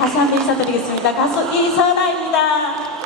아시안 빈사드리겠습니 다. 가수 이선아입니 다.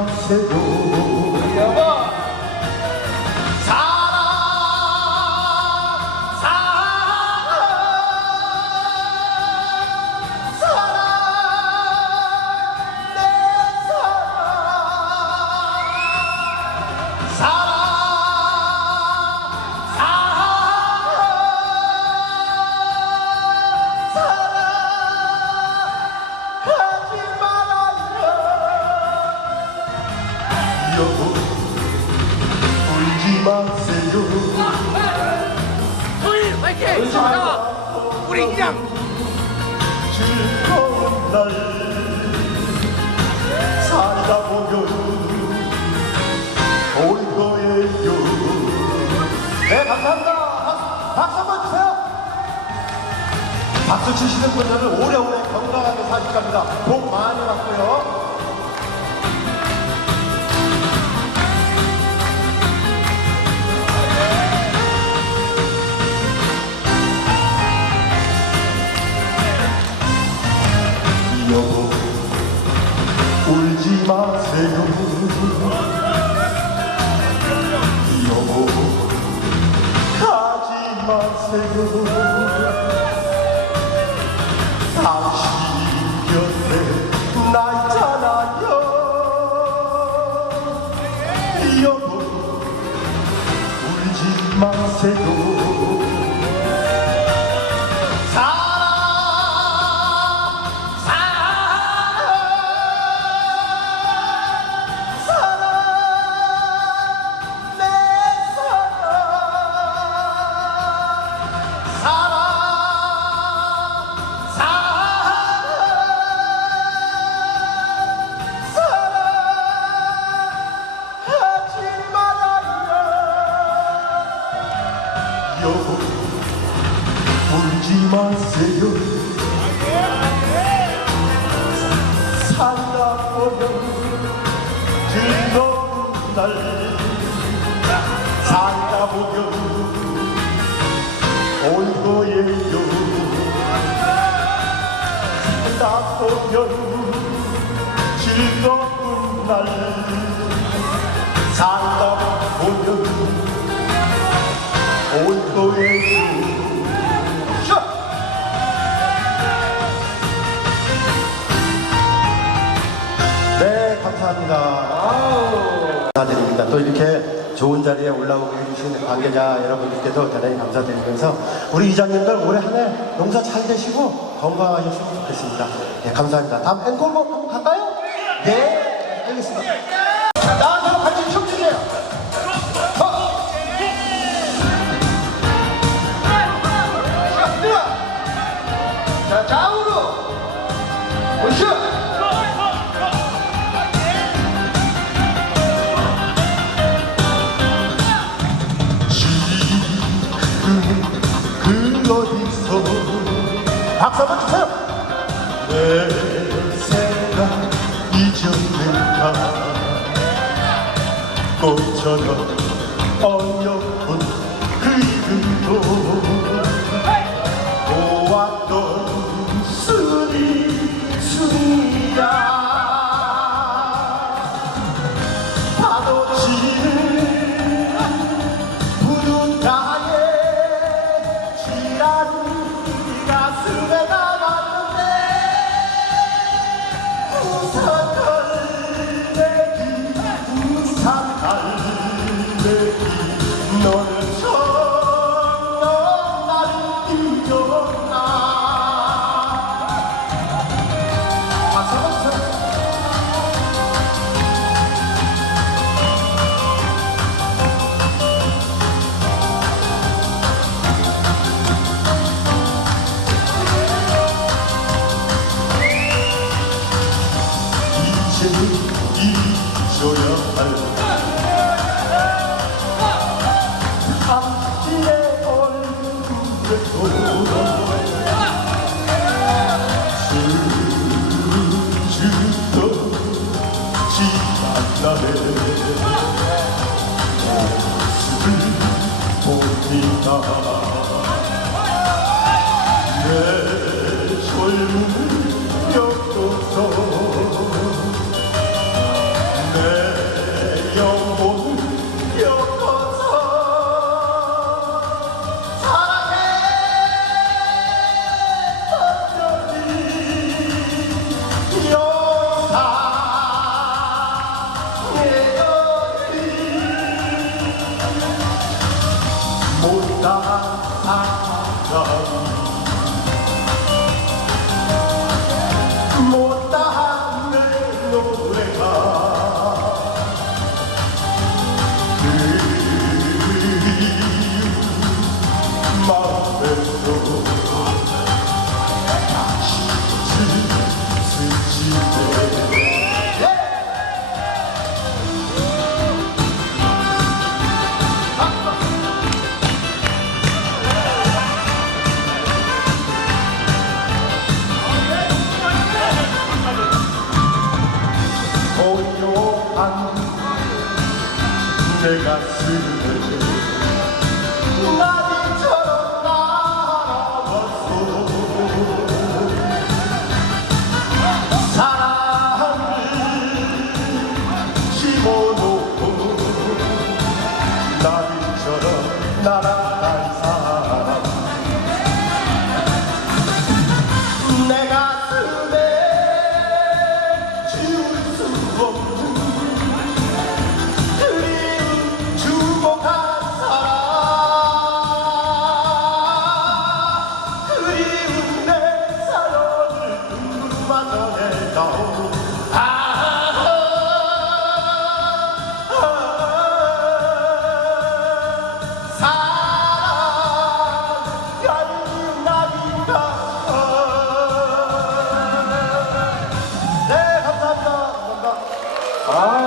울 박수 치시는 분들은 오래오래 건강하게 사실 겁니다. 복 많이 받고요 여보 울지 마세요 울지 마세요. 살다 보면 즐거운 날. 살다 보면 올 거예요 살다 보면 감사합니다. 또 이렇게 좋은 자리에 올라오게 해주신 관계자 여러분들께도 대단히 감사드리면서 우리 이장님들 올해 한 해 농사 잘 되시고 건강하셨으면 좋겠습니다. 네, 감사합니다. 다음 앵콜곡 한번 갈까요? 네, 알겠습니다. 모습 사 Legacy.